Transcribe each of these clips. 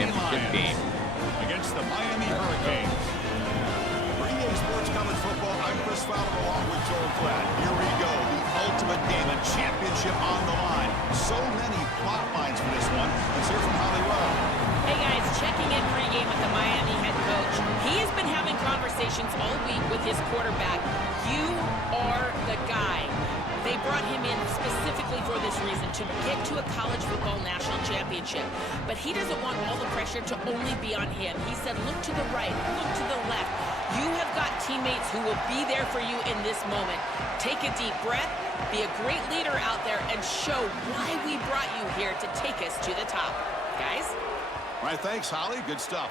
championship game. Against the Miami Hurricanes. For EA Sports College Football, I'm Chris Fowler along with Joel Klatt. Here we go, the ultimate game, a championship on the line. So many plot lines for this one. Let's hear from Hollywood. Hey guys, checking in pregame with the Miami head coach. He has been having conversations all week with his quarterback. You are the guy. They brought him in specifically for this reason, to get to a college football national championship. But he doesn't want all the pressure to only be on him. He said, look to the right, look to the left. You have got teammates who will be there for you in this moment. Take a deep breath, be a great leader out there, and show why we brought you here to take us to the top. Guys? All right, thanks, Holly. Good stuff.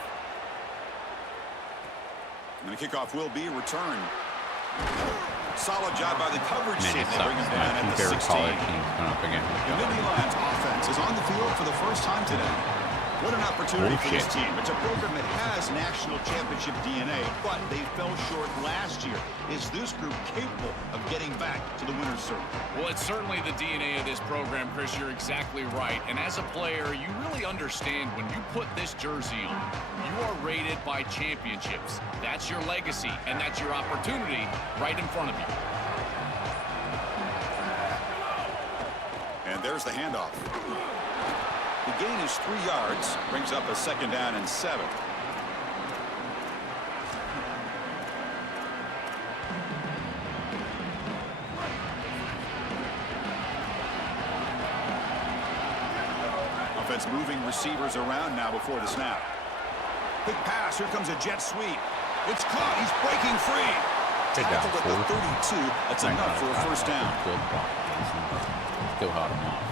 And the kickoff will be return. Solid job by the coverage team. They bring him down at the 16. The Nittany Lions offense is on the field for the first time today. What an opportunity for this team. It's a program that has national championship DNA, but they fell short last year. Is this group capable of getting back to the winner's circle? Well, it's certainly the DNA of this program, Chris. You're exactly right. And as a player, you really understand when you put this jersey on, you are rated by championships. That's your legacy, and that's your opportunity right in front of you. And there's the handoff. The gain is 3 yards, brings up a 2nd down and 7. Offense moving receivers around now before the snap. Big pass, here comes a jet sweep. It's caught, he's breaking free. Tackled at the 32, that's enough for a first down. Good block. Still hard him off.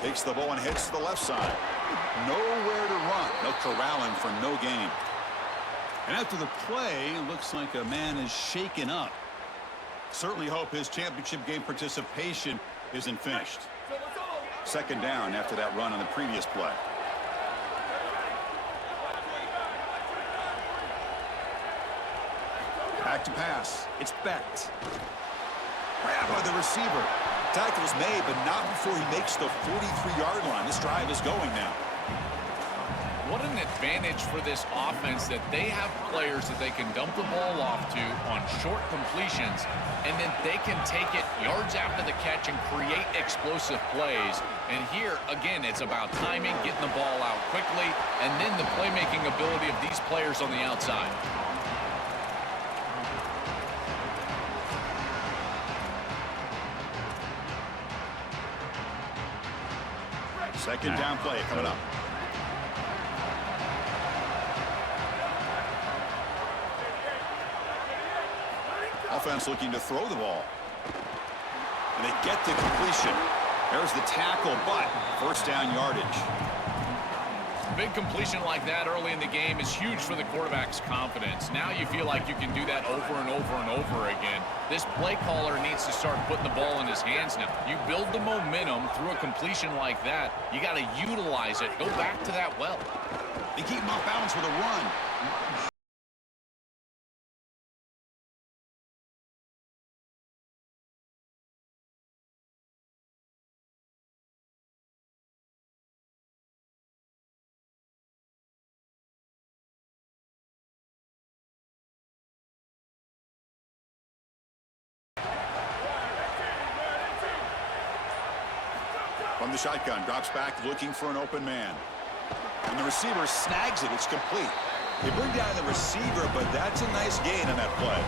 Takes the ball and hits to the left side. Nowhere to run. No corralling for no gain. And after the play, it looks like a man is shaken up. Certainly hope his championship game participation isn't finished. 2nd down after that run on the previous play. Back to pass. It's Becht. Grab by the receiver. Tackle's made, but not before he makes the 43-yard line. This drive is going now. What an advantage for this offense that they have players that they can dump the ball off to on short completions, and then they can take it yards after the catch and create explosive plays. And here, again, it's about timing, getting the ball out quickly, and then the playmaking ability of these players on the outside. Second down play coming up. Offense looking to throw the ball. And they get the completion. There's the tackle, but first down yardage. Big completion like that early in the game is huge for the quarterback's confidence. Now you feel like you can do that over and over and over again. This play caller needs to start putting the ball in his hands now. You build the momentum through a completion like that. You got to utilize it. Go back to that well. They keep him off balance with a run. From the shotgun, drops back, looking for an open man. And the receiver snags it. It's complete. They bring down the receiver, but that's a nice gain on that play.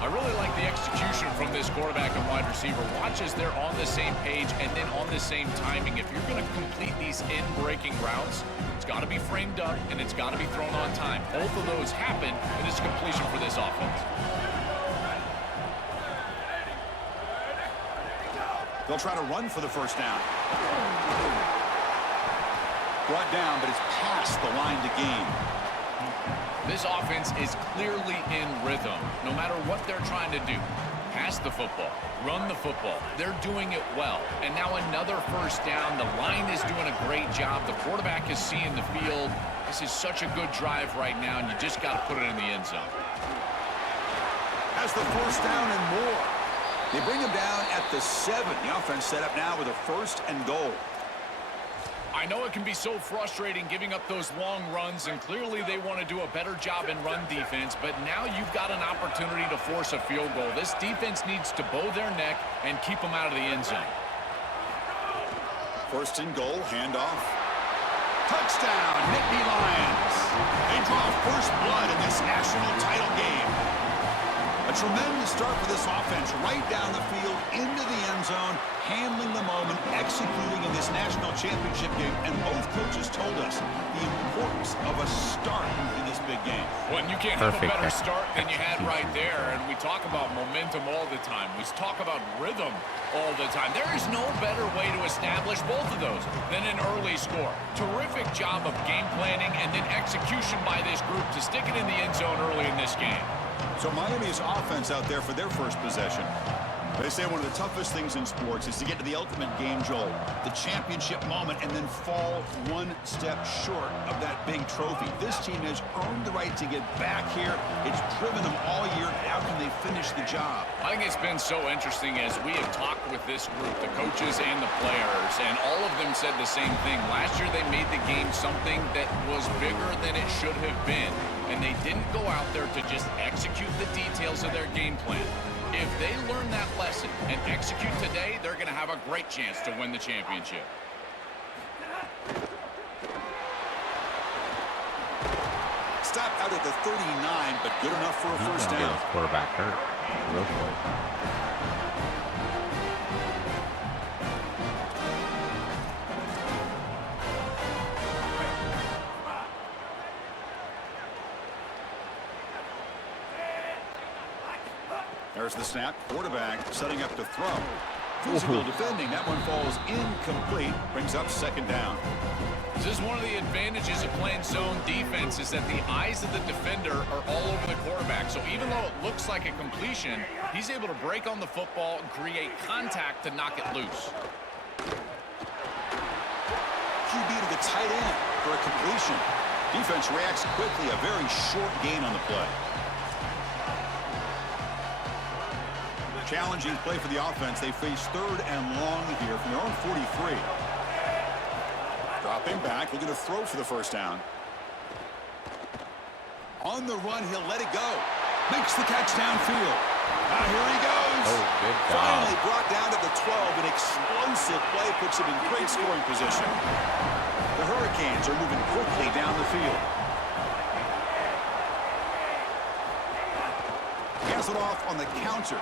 I really like the execution from this quarterback and wide receiver. Watch as they're on the same page and then on the same timing. If you're going to complete these in-breaking routes, it's got to be framed up and it's got to be thrown on time. Both of those happen, and it's completion for this offense. They'll try to run for the first down. Brought down, but it's past the line to gain. This offense is clearly in rhythm, no matter what they're trying to do. Pass the football. Run the football. They're doing it well. And now another first down. The line is doing a great job. The quarterback is seeing the field. This is such a good drive right now, and you just got to put it in the end zone. Has the first down and more. They bring him down at the 7. The offense set up now with a 1st and goal. I know it can be so frustrating giving up those long runs, and clearly they want to do a better job in run defense, but now you've got an opportunity to force a field goal. This defense needs to bow their neck and keep them out of the end zone. 1st and goal, handoff. Touchdown, Nittany Lions. They draw first blood in this national title game. A tremendous start for this offense, right down the field, into the end zone, handling the moment, executing in this national championship game, and both coaches told us the importance of a start in this big game. Well, you can't have a better start than you had right there, and we talk about momentum all the time. We talk about rhythm all the time. There is no better way to establish both of those than an early score. Terrific job of game planning and then execution by this group to stick it in the end zone early in this game. So Miami's offense out there for their first possession. They say one of the toughest things in sports is to get to the ultimate game, Joel, the championship moment, and then fall one step short of that big trophy. This team has earned the right to get back here. It's driven them all year. How can they finish the job? I think it's been so interesting as we have talked with this group, the coaches and the players, and all of them said the same thing. Last year they made the game something that was bigger than it should have been, and they didn't go out there to just execute the details of their game plan. If they learn that lesson and execute today, they're going to have a great chance to win the championship. Stop out at the 39, but good enough for a first down. Quarterback hurt. Real quick. There's the snap. Quarterback setting up to throw. Physical defending. That one falls incomplete. Brings up 2nd down. This is one of the advantages of playing zone defense is that the eyes of the defender are all over the quarterback. So even though it looks like a completion, he's able to break on the football and create contact to knock it loose. QB to the tight end for a completion. Defense reacts quickly. A very short gain on the play. Challenging play for the offense. They face 3rd and long here from their own 43. Dropping back, looking to throw for the first down. On the run, he'll let it go. Makes the catch downfield. Here he goes. Oh, good job. Finally brought down to the 12. An explosive play puts him in great scoring position. The Hurricanes are moving quickly down the field. Pass it off on the counter.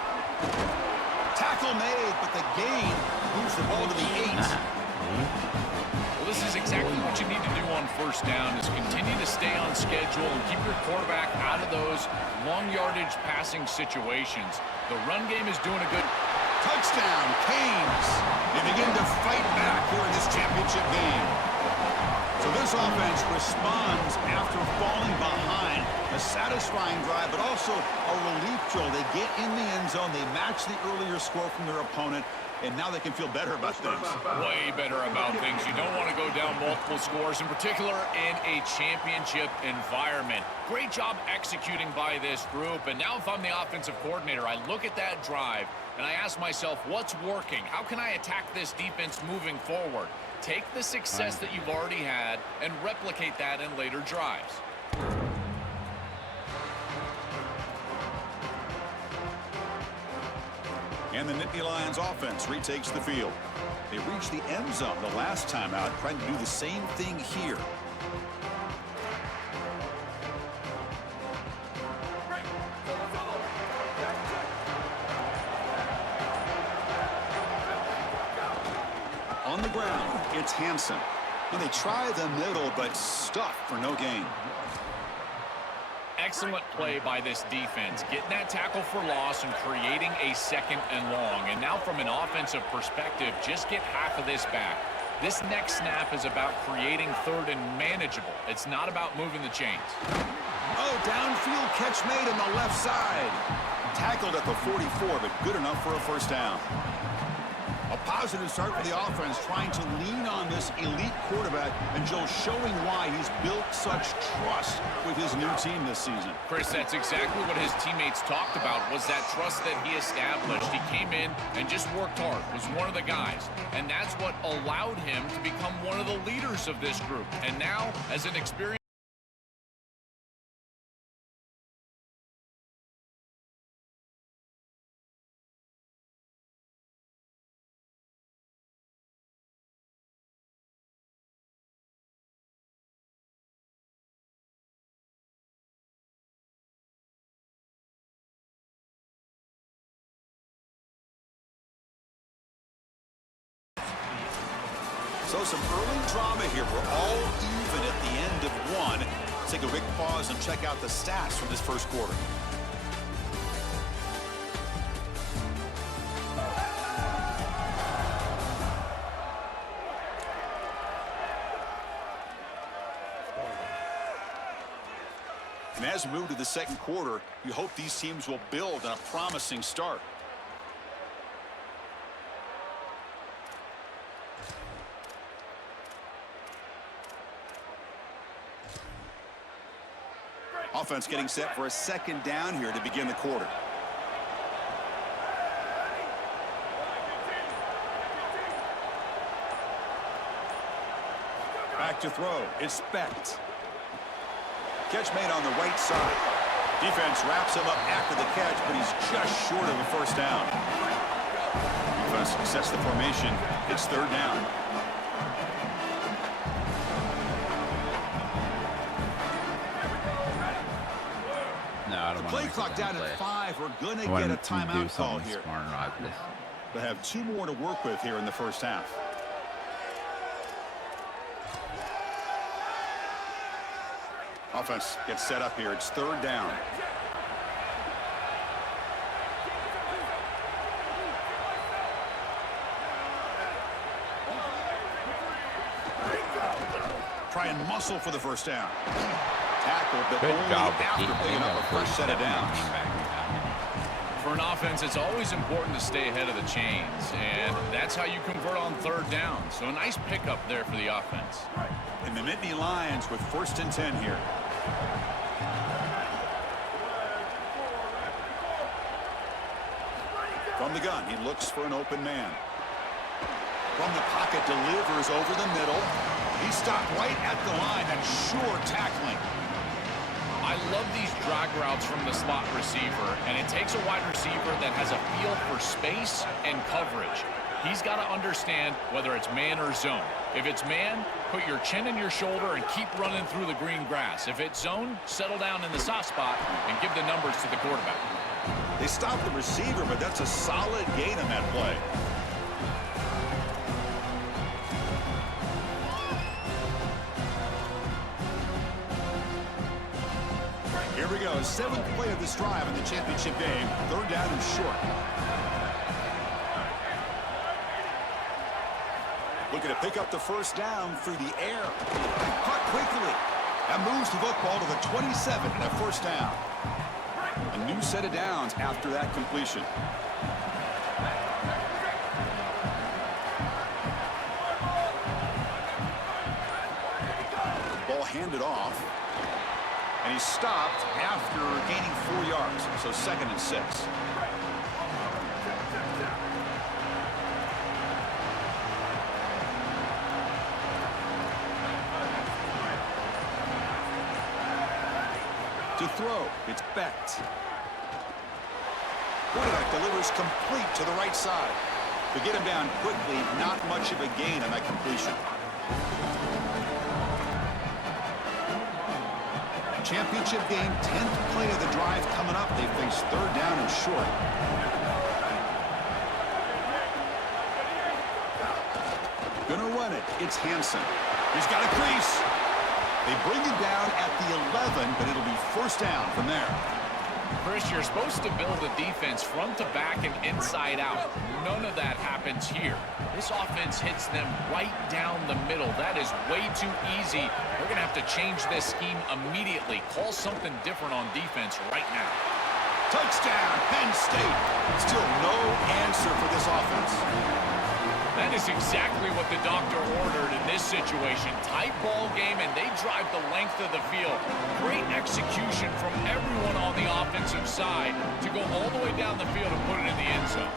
Tackle made, but the gain moves the ball to the 8. Well, this is exactly what you need to do on first down is continue to stay on schedule and keep your quarterback out of those long yardage passing situations. The run game is doing a good touchdown. Canes. They begin to fight back here in this championship game. So this offense responds after falling behind. A satisfying drive, but also a relief drill. They get in the end zone. They match the earlier score from their opponent, and now they can feel better about things. Way better about things. You don't want to go down multiple scores, in particular in a championship environment. Great job executing by this group, and now if I'm the offensive coordinator, I look at that drive, and I ask myself, what's working? How can I attack this defense moving forward? Take the success that you've already had and replicate that in later drives. And the Nittany Lions offense retakes the field. They reached the end zone the last time out, trying to do the same thing here. On the ground, it's Hansen. And they try the middle, but stuffed for no gain. Excellent play by this defense, getting that tackle for loss and creating a 2nd and long. And now from an offensive perspective, just get half of this back. This next snap is about creating 3rd and manageable. It's not about moving the chains. Oh, downfield catch made on the left side. Tackled at the 44, but good enough for a first down. A positive start for the offense, trying to lean on this elite quarterback, and Joe showing why he's built such trust with his new team this season. Chris, that's exactly what his teammates talked about, was that trust that he established. He came in and just worked hard, was one of the guys, and that's what allowed him to become one of the leaders of this group. And now, as an experienced So some early drama here. We're all even at the end of one. Let's take a quick pause and check out the stats from this first quarter. And as we move to the second quarter, you hope these teams will build on a promising start. Offense getting set for a second down here to begin the quarter. Back to throw. It's Becht. Catch made on the right side. Defense wraps him up after the catch, but he's just short of a first down. Defense sets the formation. It's third down. The play clock down at 5. We're going to get a timeout call here. They have 2 more to work with here in the first half. Offense gets set up here. It's third down. Try and muscle for the first down. Tackle, but good only job after picking up a first set of downs. For an offense, it's always important to stay ahead of the chains, and that's how you convert on third down. So a nice pickup there for the offense. And the Nittany Lions with 1st and 10 here. From the gun, he looks for an open man. From the pocket, delivers over the middle. He stopped right at the line. That's sure tackling. I love these drag routes from the slot receiver, and it takes a wide receiver that has a feel for space and coverage. He's got to understand whether it's man or zone. If it's man, put your chin in your shoulder and keep running through the green grass. If it's zone, settle down in the soft spot and give the numbers to the quarterback. They stopped the receiver, but that's a solid gain on that play. Here we go, 7th play of this drive in the championship game. Third down and short. Looking to pick up the first down through the air. Caught quickly. That moves the football to the 27 and a first down. A new set of downs after that completion. Ball handed off. And he's stopped after gaining 4 yards. So 2nd and 6. To throw, it's Becht. Quarterback delivers complete to the right side. To get him down quickly, not much of a gain on that completion. Championship game, 10th play of the drive coming up. They face third down and short. Gonna run it. It's Hansen. He's got a crease. They bring him down at the 11, but it'll be first down from there. Chris, you're supposed to build a defense front to back and inside out. None of that happens here. This offense hits them right down the middle. That is way too easy. They're going to have to change this scheme immediately. Call something different on defense right now. Touchdown, Penn State. Still no answer for this offense. That is exactly what the doctor ordered in this situation. Tight ball game, and they drive the length of the field. Great execution from everyone on the offensive side to go all the way down the field and put it in the end zone.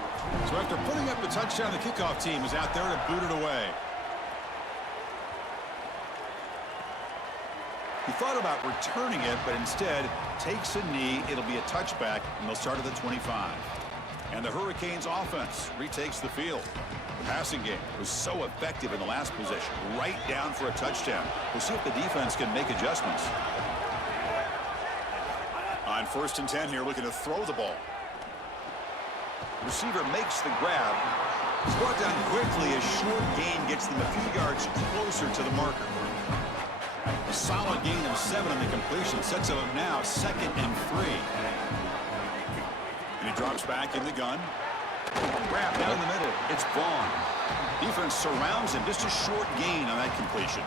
So after putting up the touchdown, the kickoff team is out there to boot it away. He thought about returning it, but instead takes a knee. It'll be a touchback, and they'll start at the 25. And the Hurricanes offense retakes the field. The passing game was so effective in the last possession, right down for a touchdown. We'll see if the defense can make adjustments. On 1st and 10 here, looking to throw the ball. Receiver makes the grab. It's brought down quickly. A short gain gets them a few yards closer to the marker. A solid gain of 7 on the completion sets him up now 2nd and 3. And he drops back in the gun. Grab down the middle. It's Vaughn. Defense surrounds him. Just a short gain on that completion.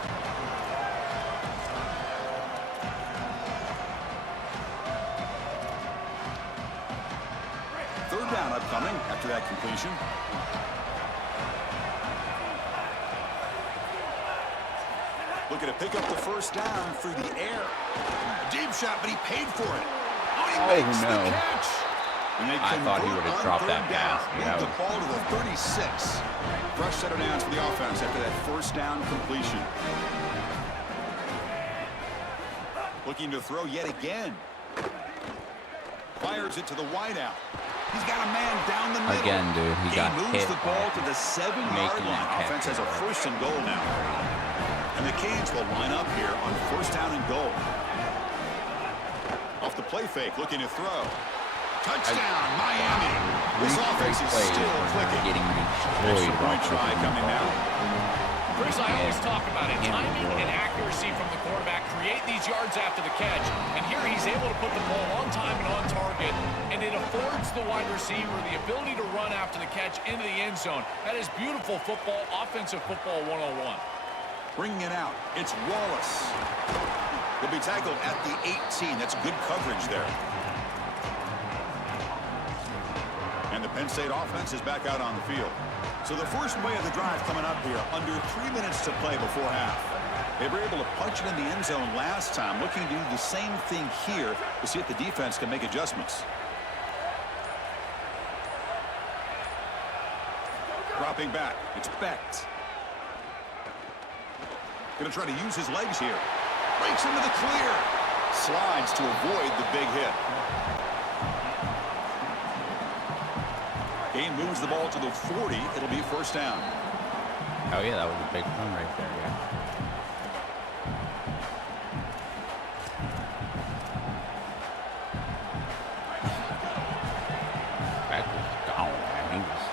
Third down upcoming after that completion. Looking to pick up the first down through the air. A deep shot, but he paid for it. Oh, he makes the catch. I thought he would have dropped that pass. Move the ball to the 36. Fresh set of downs for the offense after that first down completion. Looking to throw yet again. Fires it to the wideout. He's got a man down the middle. Again, dude, he got moves hit the ball to the 7-yard line. Offense has a 1st and goal now. And the Canes will line up here on 1st down and goal. Off the play fake, looking to throw. Touchdown, Miami. This offense is still clicking. Extra point try coming now. Chris, I always talk about it. Timing and accuracy from the quarterback create these yards after the catch. And here he's able to put the ball on time and on target. And it affords the wide receiver the ability to run after the catch into the end zone. That is beautiful football, offensive football 101. Bringing it out, it's Wallace. Will be tackled at the 18. That's good coverage there. And the Penn State offense is back out on the field. So the first play of the drive coming up here, under 3 minutes to play before half. They were able to punch it in the end zone last time, looking to do the same thing here to see if the defense can make adjustments. Dropping back, it's Becht. Going to try to use his legs here. Breaks into the clear. Slides to avoid the big hit. Game moves the ball to the 40. It'll be 1st down. Oh, yeah, that was a big run right there, yeah. That was gone, man. He was...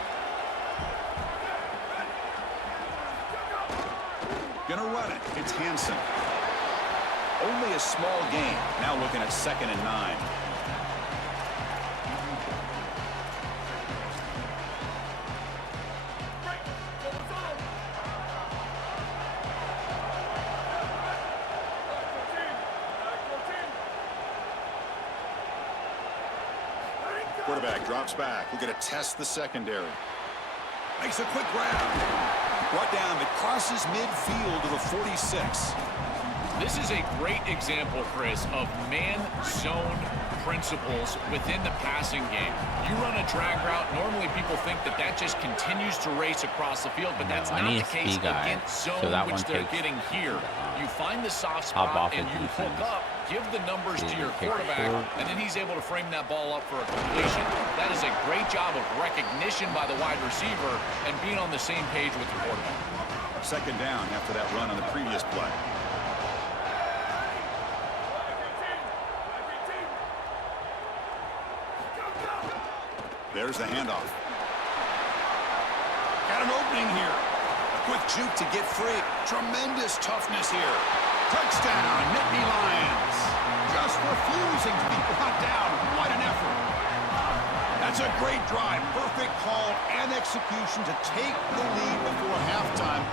Gonna run it. It's Hansen. Only a small gain. Now looking at 2nd and 9. Quarterback drops back. We're going to test the secondary. Makes a quick grab. Brought down, but crosses midfield to the 46. This is a great example, Chris, of man-zone principles within the passing game. You run a drag route, normally people think that that just continues to race across the field, but that's not the case against zone, which they're getting here. You find the soft spot and you hook up, give the numbers to your quarterback, and then he's able to frame that ball up for a completion. That is a great job of recognition by the wide receiver and being on the same page with the quarterback. 2nd down after that run on the previous play. There's the handoff. Got an opening here. A quick juke to get free. Tremendous toughness here. Touchdown, Nittany Lions. Just refusing to be brought down. What an effort. That's a great drive. Perfect call and execution to take the lead before halftime.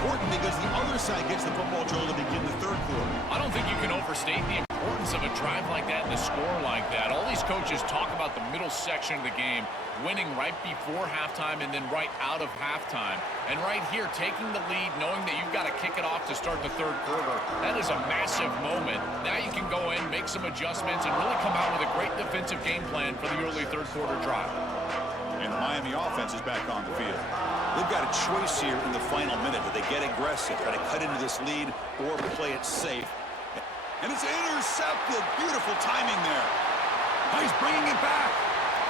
Important because the other side gets the football drill to begin the 3rd quarter. I don't think you can overstate the importance of a drive like that and a score like that. All these coaches talk about the middle section of the game, winning right before halftime and then right out of halftime. And right here, taking the lead, knowing that you've got to kick it off to start the third quarter, that is a massive moment. Now you can go in, make some adjustments, and really come out with a great defensive game plan for the early third quarter drive. And the Miami offense is back on the field. They've got a choice here in the final minute. Do they get aggressive, try to cut into this lead, or play it safe? And it's intercepted. Beautiful timing there. He's bringing it back.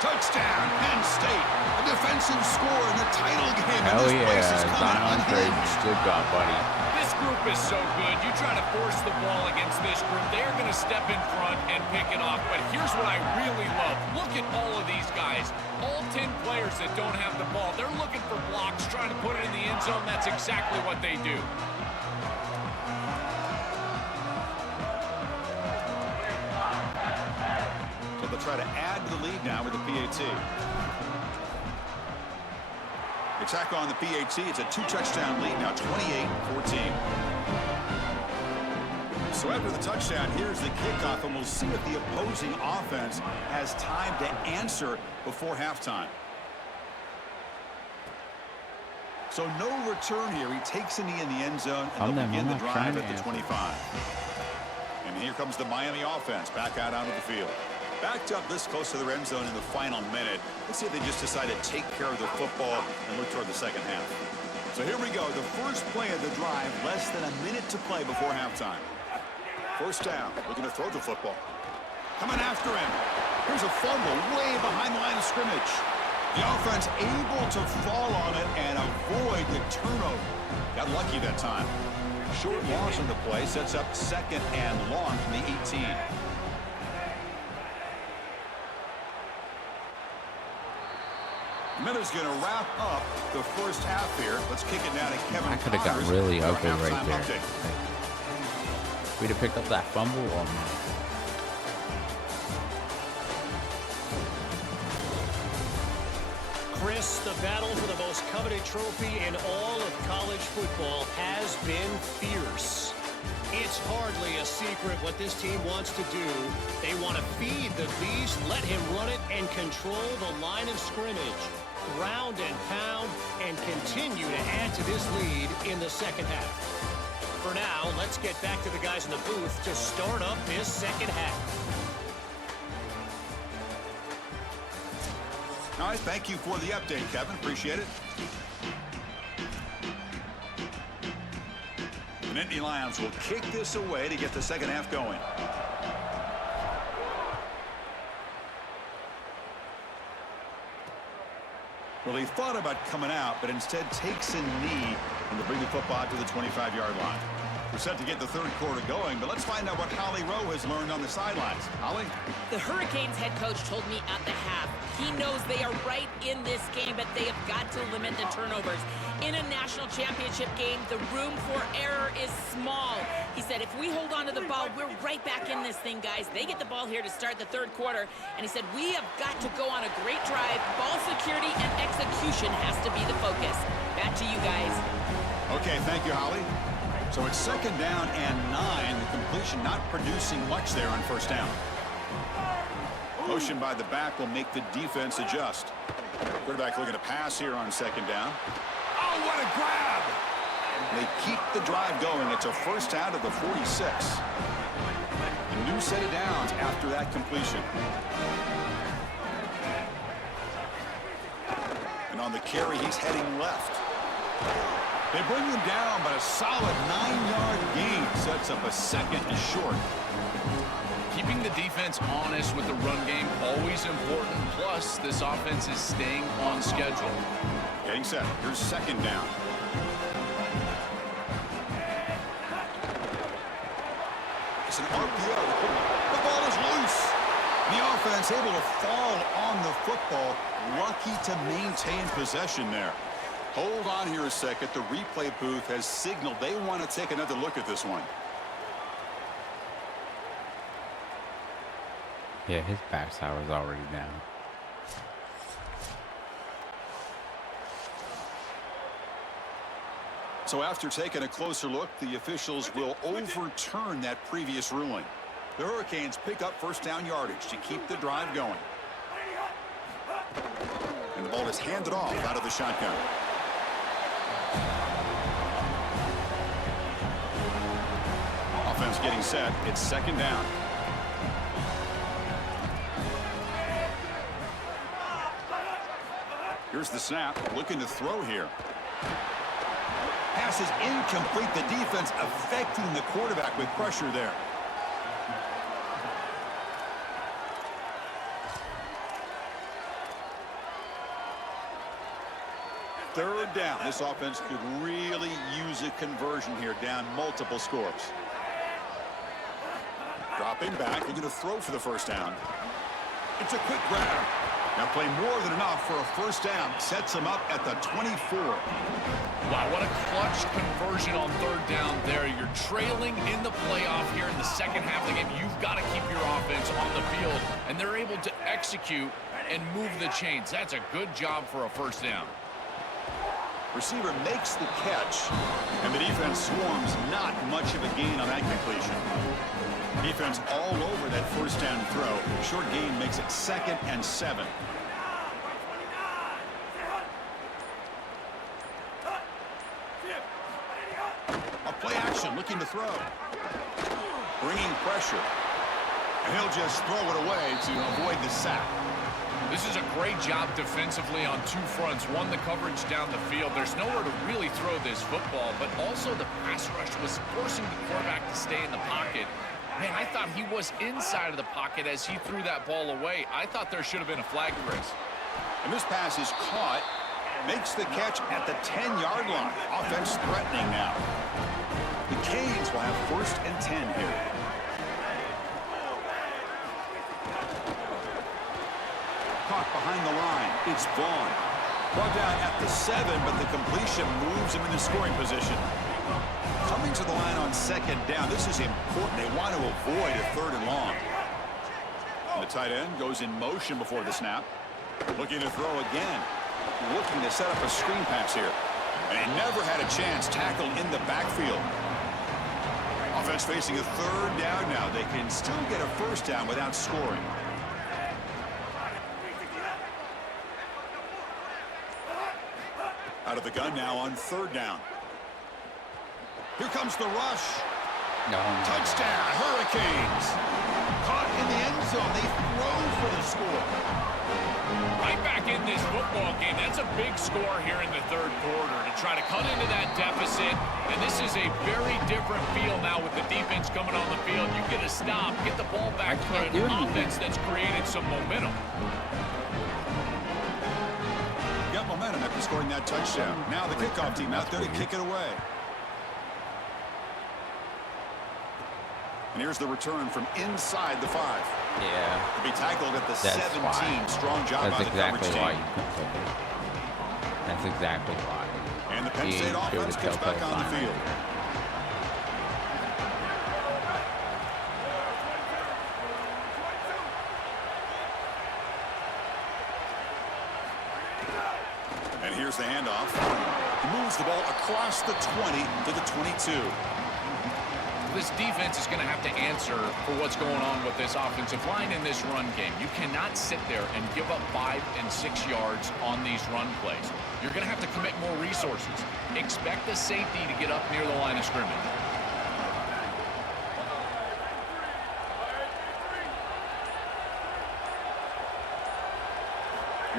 Touchdown, Penn State. A defensive score in the title game. Hell and this place is yeah, coming Zion Trade. unhinged. Good job, buddy. This group is so good. You try to force the ball against this group, they're going to step in front and pick it off. But here's what I really love. Look at all of these guys. All 10 players that don't have the ball. They're looking for blocks, trying to put it in the end zone. That's exactly what they do. So they'll try to add to the lead now with the PAT. Attack on the PAT. It's a 2-touchdown lead now, 28-14. So after the touchdown, here's the kickoff, and we'll see if the opposing offense has time to answer before halftime. So no return here. He takes a knee in the end zone, and they'll begin the drive at the 25. And here comes the Miami offense back out onto the field. Backed up this close to their end zone in the final minute. Let's see if they just decide to take care of the football and look toward the second half. So here we go. The first play of the drive, less than a minute to play before halftime. First down, looking to throw the football. Coming after him. Here's a fumble way behind the line of scrimmage. The offense able to fall on it and avoid the turnover. Got lucky that time. Short loss on the play sets up second and long from the 18. Miller's going to wrap up the first half here. Let's kick it down to Kevin. That could have got Connors really for our ugly right halftime there. update. We'd have picked up that fumble. Oh, man. Chris, the battle for the most coveted trophy in all of college football has been fierce. It's hardly a secret what this team wants to do. They want to feed the beast, let him run it, and control the line of scrimmage. Ground and pound, and continue to add to this lead in the second half. For now, let's get back to the guys in the booth to start up this second half. All right, thank you for the update, Kevin. Appreciate it. The Nittany Lions will kick this away to get the second half going. Well, he thought about coming out, but instead takes a knee and to bring the football out to the 25-yard line. We're set to get the third quarter going, but let's find out what Holly Rowe has learned on the sidelines. Holly? The Hurricanes head coach told me at the half he knows they are right in this game, but they have got to limit the turnovers. In a national championship game, the room for error is small. He said, if we hold on to the ball, we're right back in this thing, guys. They get the ball here to start the third quarter, and he said, we have got to go on a great drive. Ball security and execution has to be the focus. Back to you guys. Okay, thank you, Holly. So it's second down and 9. The completion not producing much there on first down. Motion by the back will make the defense adjust. Quarterback looking to pass here on second down. Oh, what a grab! They keep the drive going. It's a first down to the 46. A new set of downs after that completion. And on the carry, he's heading left. They bring him down, but a solid 9-yard gain sets up a second and short. Keeping the defense honest with the run game, always important. Plus, this offense is staying on schedule. Getting set. Here's second down. It's an RPO. The ball is loose. The offense able to fall on the football. Lucky to maintain possession there. Hold on here a second. The replay booth has signaled they want to take another look at this one. Yeah, his backside was already down. So after taking a closer look, the officials will overturn that previous ruling. The Hurricanes pick up first down yardage to keep the drive going. And the ball is handed off out of the shotgun. Offense getting set. It's second down. Here's the snap. Looking to throw here. Pass is incomplete. The defense affecting the quarterback with pressure there. Third down. This offense could really use a conversion here, down multiple scores. Dropping back. They're going to throw for the first down. It's a quick grab. Now play more than enough for a first down. Sets them up at the 24. Wow, what a clutch conversion on third down there. You're trailing in the playoff here in the second half of the game. You've got to keep your offense on the field, and they're able to execute and move the chains. That's a good job for a first down. Receiver makes the catch, and the defense swarms. Not much of a gain on that completion. Defense all over that first down throw. Short gain makes it 2nd and 7. A play action, looking to throw. Bringing pressure. And he'll just throw it away to avoid the sack. This is a great job defensively on two fronts. One, the coverage down the field. There's nowhere to really throw this football, but also the pass rush was forcing the quarterback to stay in the pocket. Man, I thought he was inside of the pocket as he threw that ball away. I thought there should have been a flag, Chris. And this pass is caught. Makes the catch at the 10-yard line. Offense threatening now. The Canes will have 1st and 10 here. Caught behind the line. It's Vaughn. Brought down at the 7, but the completion moves him into scoring position. Coming to the line on 2nd down. This is important. They want to avoid a 3rd and long. And the tight end goes in motion before the snap. Looking to throw again. Looking to set up a screen pass here. And he never had a chance tackled in the backfield. Offense facing a 3rd down now. They can still get a first down without scoring. Out of the gun now on 3rd down. Here comes the rush. No. Touchdown, Hurricanes. Caught in the end zone. They throw for the score. Right back in this football game. That's a big score here in the 3rd quarter to try to cut into that deficit. And this is a very different feel now with the defense coming on the field. You get a stop, get the ball back for an offense that's created some momentum. Got momentum after scoring that touchdown. Now the kickoff team out there to kick it away. And here's the return from inside the 5. Yeah. To be tackled at the That's 17. why. Strong job by That's the exactly coverage why team. you couldn't take it. That's exactly why. And the Penn State offense gets back on the field. And here's the handoff. He moves the ball across the 20 to the 22. This defense is going to have to answer for what's going on with this offensive line in this run game. You cannot sit there and give up 5 and 6 yards on these run plays. You're going to have to commit more resources. Expect the safety to get up near the line of scrimmage.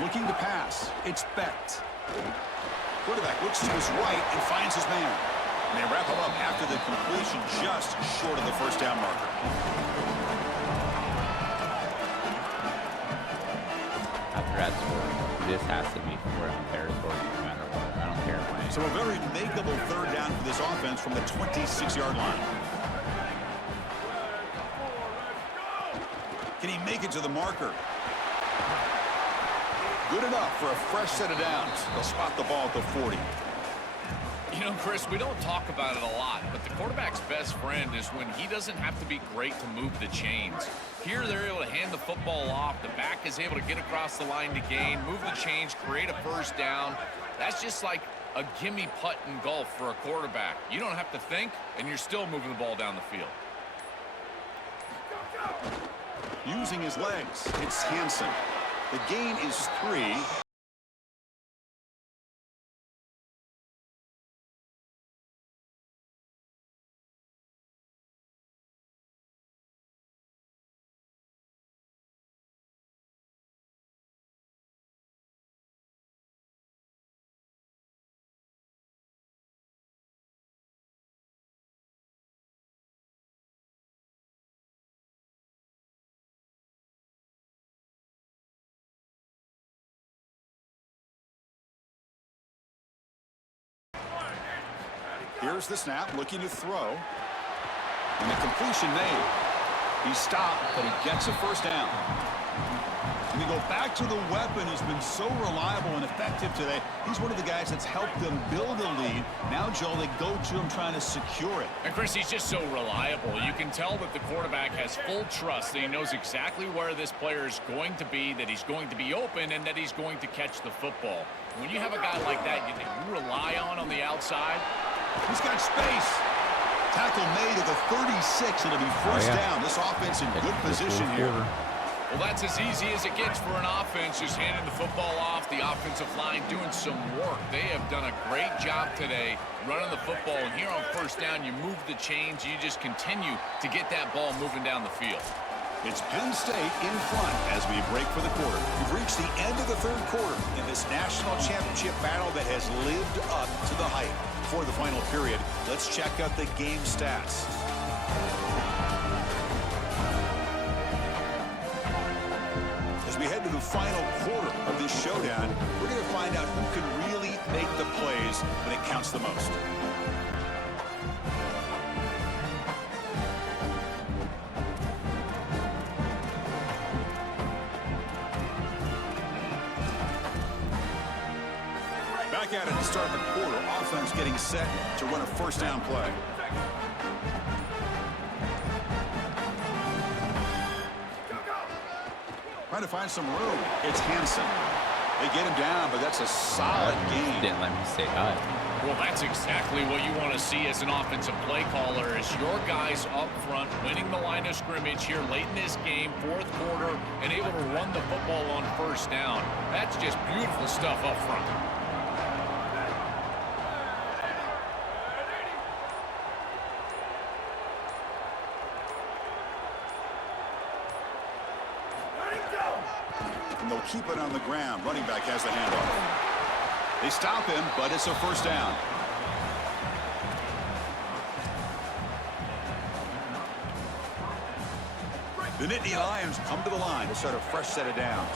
Looking to pass. It's Becht. Quarterback looks to his right and finds his man. And they wrap him up after the completion, just short of the first down marker. After that score, this has to be 4 down territory no matter what. I don't care when. So a very makeable 3rd down for this offense from the 26-yard line. Can he make it to the marker? Good enough for a fresh set of downs. They'll spot the ball at the 40. You know, Chris, we don't talk about it a lot, but the quarterback's best friend is when he doesn't have to be great to move the chains. Here, they're able to hand the football off. The back is able to get across the line to gain, move the chains, create a first down. That's just like a gimme putt in golf for a quarterback. You don't have to think, and you're still moving the ball down the field. Using his legs, it's Hansen. The gain is 3. Here's the snap, looking to throw. And the completion made. He stopped, but he gets a first down. And we go back to the weapon who's been so reliable and effective today. He's one of the guys that's helped them build a lead. Now, Joel, they go to him trying to secure it. And, Chris, he's just so reliable. You can tell that the quarterback has full trust that he knows exactly where this player is going to be, that he's going to be open, and that he's going to catch the football. When you have a guy like that you rely on the outside, he's got space. Tackle made at the 36. It'll be first down. This offense in good position here. Well, that's as easy as it gets for an offense, just handing the football off. The offensive line doing some work. They have done a great job today running the football. And here on first down, you move the chains. You just continue to get that ball moving down the field. It's Penn State in front as we break for the quarter. We've reached the end of the third quarter in this national championship battle that has lived up to the hype. For the final period, let's check out the game stats. As we head to the final quarter of this showdown, we're going to find out who can really make the plays when it counts the most. Back at it to start the quarter. Offense getting set to run a first down play. Trying to find some room. It's Hansen. They get him down, but that's a solid gain. Didn't let me say that. Well, that's exactly what you want to see as an offensive play caller, is your guys up front winning the line of scrimmage here late in this game, fourth quarter, and able to run the football on first down. That's just beautiful stuff up front. And they'll keep it on the ground. Running back has the handoff. They stop him, but it's a first down. The Nittany Lions come to the line to start a fresh set of downs.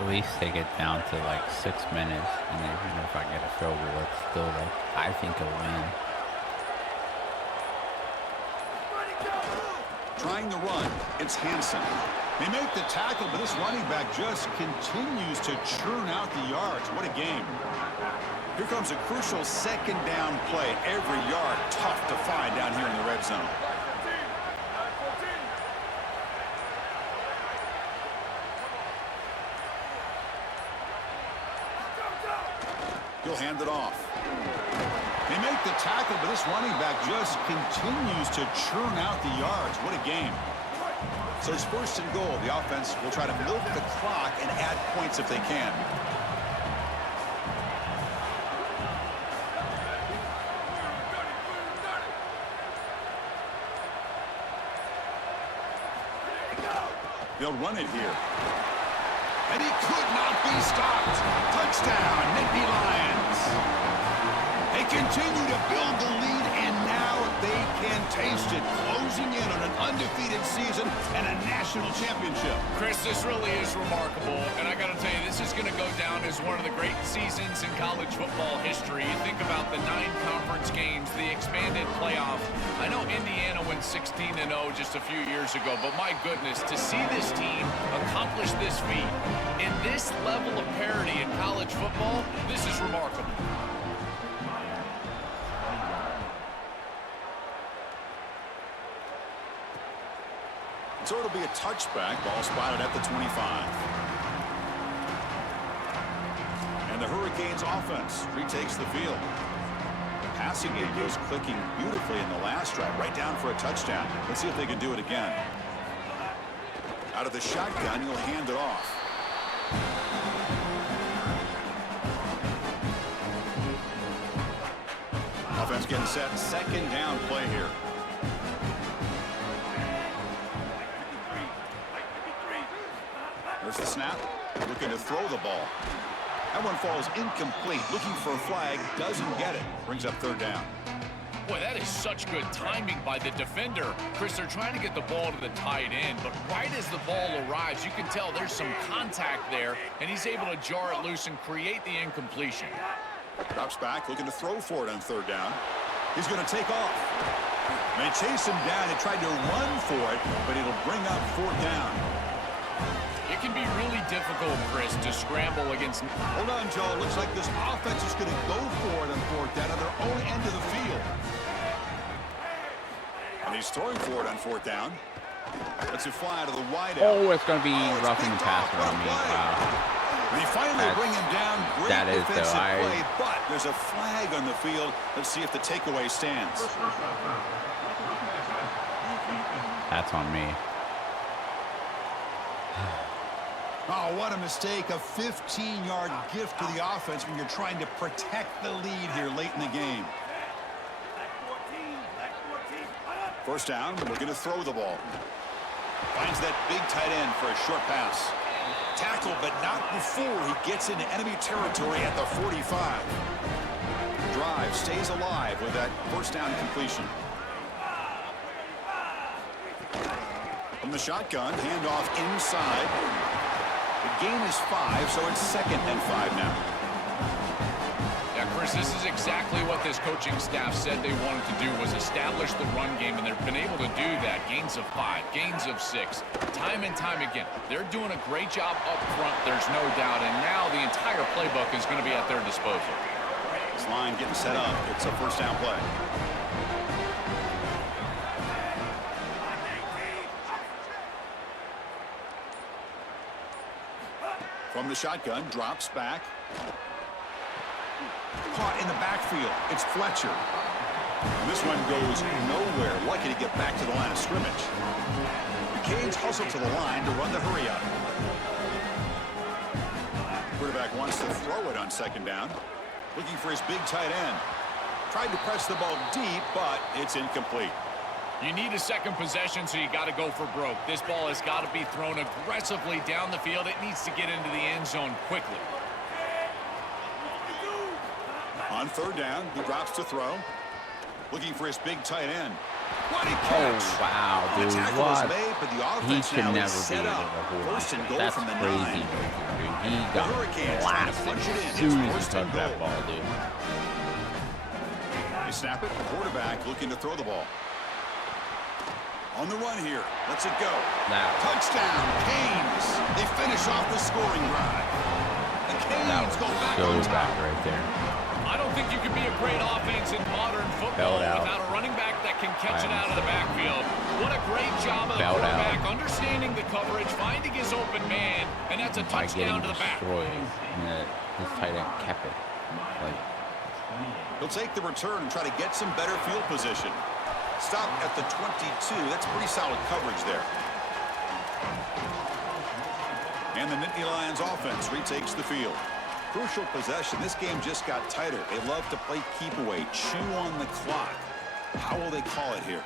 At least they get down to like 6 minutes, and even if I get a field goal, it's still like, I think, a win. Trying to run, it's Hansen. They make the tackle, but this running back just continues to churn out the yards. What a game. Here comes a crucial second down play. Every yard tough to find down here in the red zone. He'll hand it off. They make the tackle, but this running back just continues to churn out the yards. What a game. So it's first and goal. The offense will try to milk the clock and add points if they can. They'll run it here. And he could not be stopped. Touchdown, Nittany Lions. They continue to build the lead, and now they can taste it, closing in on an undefeated season and a national championship. Chris, this really is remarkable, and I got to tell you, this is going to go down as one of the great seasons in college football history. You think about the 9 conference games, the expanded playoff. I know Indiana went 16-0 just a few years ago, but my goodness, to see this team accomplish this feat in this level of parity in college football, this is remarkable. So it'll be a touchback. Ball spotted at the 25. And the Hurricanes offense retakes the field. passing game was clicking beautifully in the last drive, right down for a touchdown. Let's see if they can do it again. Out of the shotgun, he'll hand it off. Offense getting set. Second down play here. There's the snap. Looking to throw the ball. That one falls incomplete. Looking for a flag. Doesn't get it. Brings up third down. Boy, that is such good timing by the defender. Chris, they're trying to get the ball to the tight end, but right as the ball arrives, you can tell there's some contact there, and he's able to jar it loose and create the incompletion. Drops back, looking to throw for it on third down. He's going to take off. They chase him down. They tried to run for it, but it'll bring up fourth down. It can be really difficult, Chris, to scramble against. Hold on, Joe. Looks like this offense is going to go for it on fourth down at their own end of the field. And he's throwing for it on fourth down. Let's it fly to the wide out. Oh, it's going to be roughing the passer on me. Wow. They finally bring him down. Great that is defensive though. play, but there's a flag on the field. Let's see if the takeaway stands. That's on me. Oh, what a mistake. A 15-yard gift to the offense when you're trying to protect the lead here late in the game. First down, looking to throw the ball. Finds that big tight end for a short pass. Tackle, but not before he gets into enemy territory at the 45. Drive stays alive with that first down completion. From the shotgun, handoff inside. The gain is 5, so it's 2nd and 5 now. Yeah, Chris, this is exactly what this coaching staff said they wanted to do, was establish the run game, and they've been able to do that. Gains of 5, gains of 6, time and time again. They're doing a great job up front, there's no doubt, and now the entire playbook is going to be at their disposal. This line getting set up. It's a first down play. From the shotgun, drops back. Caught in the backfield. It's Fletcher. And this one goes nowhere. Lucky to get back to the line of scrimmage. The Canes hustle to the line to run the hurry up. Quarterback wants to throw it on second down. Looking for his big tight end. Tried to press the ball deep, but it's incomplete. You need a second possession, so you got to go for broke. This ball has got to be thrown aggressively down the field. It needs to get into the end zone quickly. On third down, he drops to throw. Looking for his big tight end. What a catch! Oh, wow, dude. The tackle What? was made, but the He offense should now never is be set able up. to hold First and on. goal That's from the crazy, 9. dude. He The got Hurricanes trying to blasted punch it in. as It's soon as he first and touched that goal. ball, dude. They snap it. Quarterback looking to throw the ball. On the run here. Let's it go. That Touchdown, Canes. They finish off the scoring drive. The Canes go back so on top. bad right there. I don't think you can be a great offense in modern football Belt out. without a running back that can catch it out of the backfield. What a great job of the Belt quarterback, out. understanding the coverage, finding his open man, and that's a By getting touchdown to the back. destroyed, and his tight end kept it. Like, He'll take the return and try to get some better field position. Stop at the 22. That's pretty solid coverage there. And the Nittany Lions offense retakes the field. Crucial possession. This game just got tighter. They love to play keep away, chew on the clock. How will they call it here?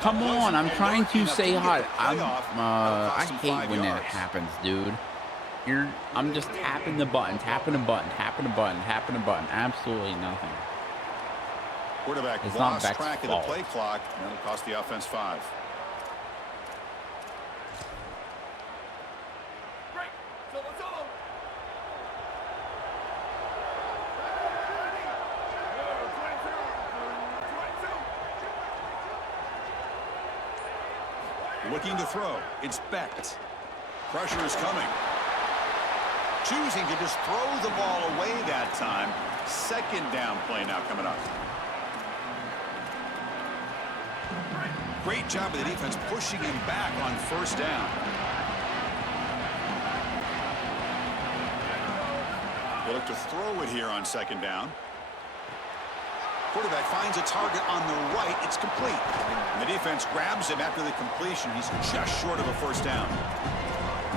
come on, I'm trying to say hi. I hate when that happens, dude. I'm just tapping the button, tapping a button, tapping a button, tapping a button. Absolutely nothing. Quarterback It's not lost Beck's track of the fault. play clock, and it'll cost the offense 5. Looking to throw. It's Becht. Pressure is coming. Choosing to just throw the ball away that time. Second down play now coming up. Great job of the defense pushing him back on first down. We'll look to throw it here on second down. Quarterback finds a target on the right. It's complete. And the defense grabs him after the completion. He's just short of a first down.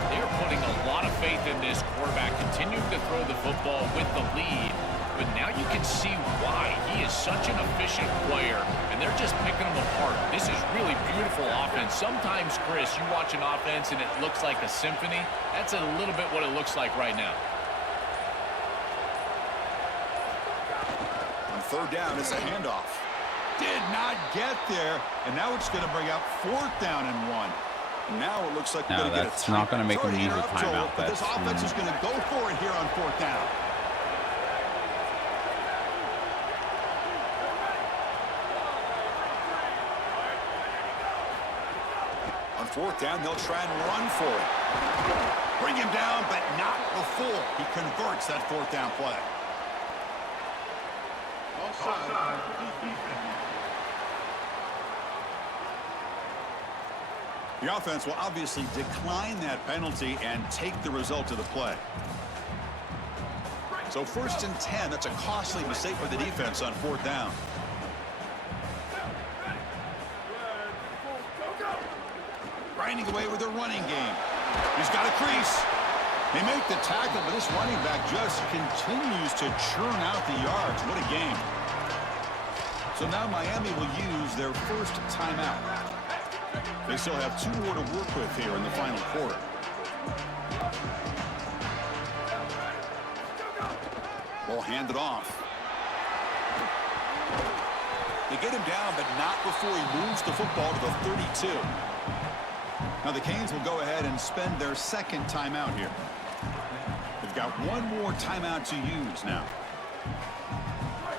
They're putting a lot of faith in this quarterback, continuing to throw the football with the lead. But now you can see why. He is such an efficient player, and they're just picking him apart. This is really beautiful offense. Sometimes, Chris, you watch an offense and it looks like a symphony. That's a little bit what it looks like right now. On third down, it's a handoff. Did not get there, and now it's going to bring out fourth down and 1. Now it looks like we're going to get a that's not going to make them use a timeout. But this offense is going to go for it here on fourth down. On fourth down, they'll try and run for it. Bring him down, but not before he converts that fourth down play. The offense will obviously decline that penalty and take the result of the play. So first and 10, that's a costly mistake for the defense on fourth down. Grinding away with their running game. He's got a crease. They make the tackle, but this running back just continues to churn out the yards. What a game. So now Miami will use their first timeout. They still have 2 more to work with here in the final quarter. Ball handed off. They get him down, but not before he moves the football to the 32. Now the Canes will go ahead and spend their second timeout here. They've got 1 more timeout to use now.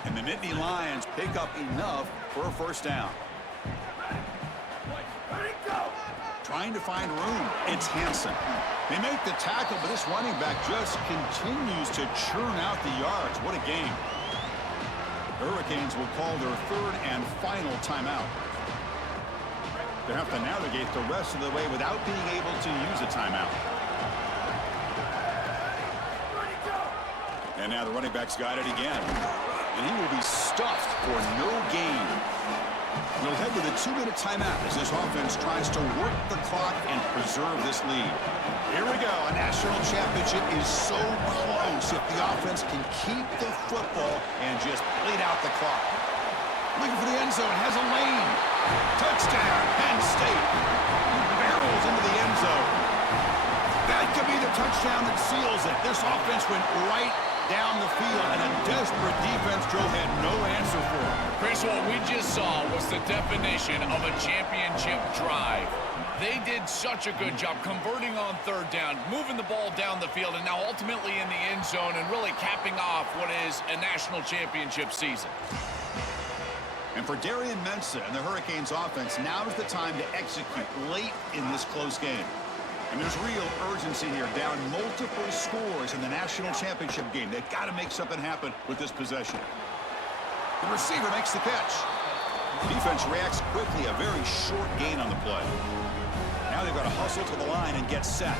And the Nittany Lions pick up enough for a first down. Trying to find room. It's Hansen. They make the tackle, but this running back just continues to churn out the yards. What a game. The Hurricanes will call their third and final timeout. They have to navigate the rest of the way without being able to use a timeout. And now the running back's got it again. And he will be stuffed for no gain. We'll head to the 2-minute timeout as this offense tries to work the clock and preserve this lead. Here we go. A national championship is so close if the offense can keep the football and just bleed out the clock. Looking for the end zone. Has a lane. Touchdown, Penn State. Barrels into the end zone. That could be the touchdown that seals it. This offense went right down the field, and a desperate defense Joe had no answer for. Chris, what we just saw was the definition of a championship drive. They did such a good job converting on third down, moving the ball down the field, and now ultimately in the end zone and really capping off what is a national championship season. And for Darian Mensah and the Hurricanes offense, now is the time to execute late in this close game. And there's real urgency here, down multiple scores in the national championship game. They've got to make something happen with this possession. The receiver makes the catch. Defense reacts quickly, a very short gain on the play. Now they've got to hustle to the line and get set.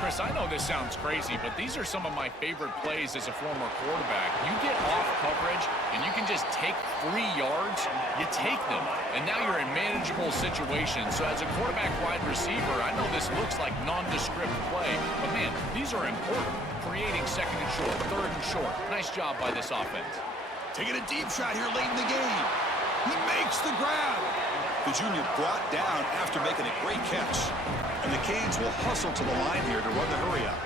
Chris, I know this sounds crazy, but these are some of my favorite plays as a former quarterback. You get off coverage, and you can just take 3 yards. You take them, and now you're in manageable situations. So as a quarterback wide receiver, I know this looks like nondescript play, but, man, these are important. Creating second and short, third and short. Nice job by this offense. Taking a deep shot here late in the game. He makes the grab. The junior brought down after making a great catch. And the Canes will hustle to the line here to run the hurry up.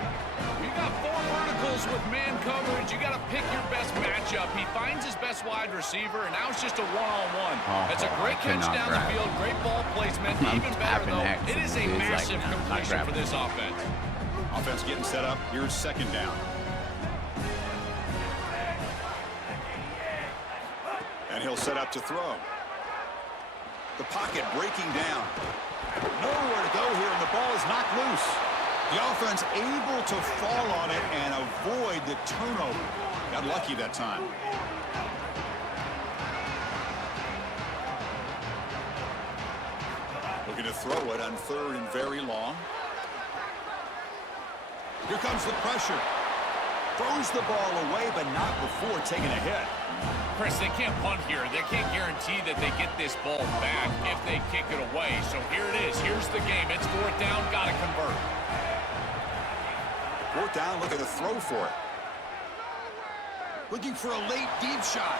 You got 4 verticals with man coverage. You got to pick your best matchup. He finds his best wide receiver, and now it's just a one-on-one. That's a great catch down the field, great ball placement. Even better, though, it is a massive completion for this offense. Offense getting set up. Here's second down. And he'll set up to throw. The pocket breaking down. Nowhere to go here, and the ball is knocked loose. The offense able to fall on it and avoid the turnover. Got lucky that time. to throw it on 3rd and very long. Here comes the pressure. Throws the ball away, but not before taking a hit. Chris, they can't punt here. They can't guarantee that they get this ball back if they kick it away. So here it is. Here's the game. It's 4th down. Got to convert. 4th down, looking to throw for it. Looking for a late deep shot.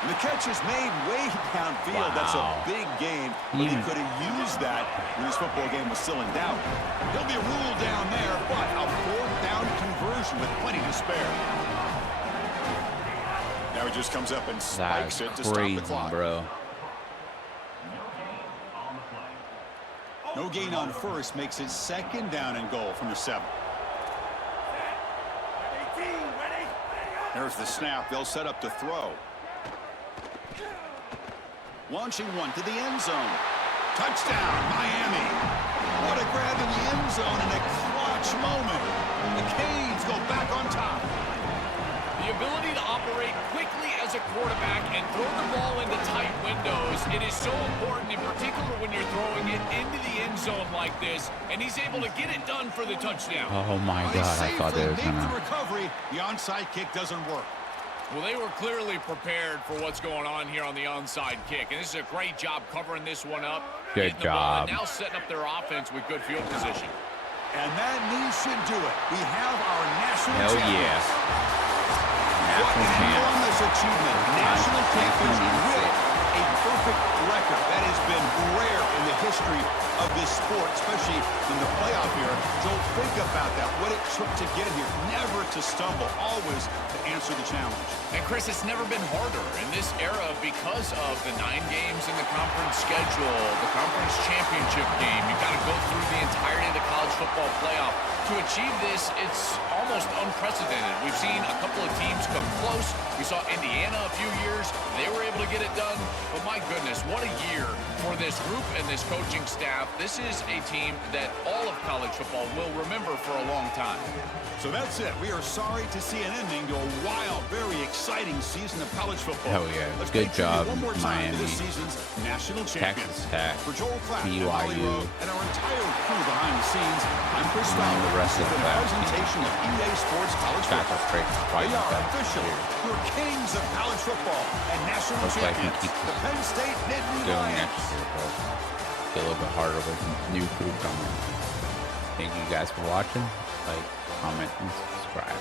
And the catch is made way downfield. That's a big gain, but he could have used that when his football game was still in doubt. He'll be ruled down there, but a 4th down conversion with plenty to spare. Now he just comes up and spikes it to stop the clock. Bro. No gain on 1st makes it 2nd down and goal from the 7. There's the snap. They'll set up to throw. Launching one to the end zone. Touchdown, Miami. What a grab in the end zone in a clutch moment. The Canes go back on top. The ability to operate quickly as a quarterback and throw the ball into tight windows, it is so important, in particular when you're throwing it into the end zone like this, and he's able to get it done for the touchdown. Oh my God, I thought they was gonna. The recovery, the onside kick doesn't work. Well, they were clearly prepared for what's going on here on the onside kick, and this is a great job covering this one up. Good job. And now setting up their offense with good field position. And that knee should do it. We have our national Hell champions. yeah. What National an champ. enormous achievement. National champions with a perfect record. That has been rare in the history of this sport, especially in the playoff era. Joel, think about that. What it took to get here. Never to stumble. Always to answer the challenge. And Chris, it's never been harder in this era because of the 9 games in the conference schedule, the conference championship game. You've got to go through the entirety of the college football playoff. To achieve this, it's almost unprecedented. We've seen a couple of teams come close. We saw Indiana a few years. They were able to get it done. But my goodness, what a year for this group and this coaching staff. This is a team that all of college football will remember for a long time. So that's it. We are sorry to see an ending to a wild, very exciting season of college football. Hell yeah. Let's Good job, one more time to Miami. this season's national champions. Texas Tech, For Joel Klatt, BYU, and our entire crew behind the scenes, I'm Chris Fowler. the rest of This the has been a class. presentation of EA Sports College Got Football. the straight They fighting are back officially here. your kings of college football and national Looks like he champions. keeps The Penn State Nittany Doing Lions. next year, but get a little bit harder with new crew coming. Thank you guys for watching. Like, comment, and subscribe.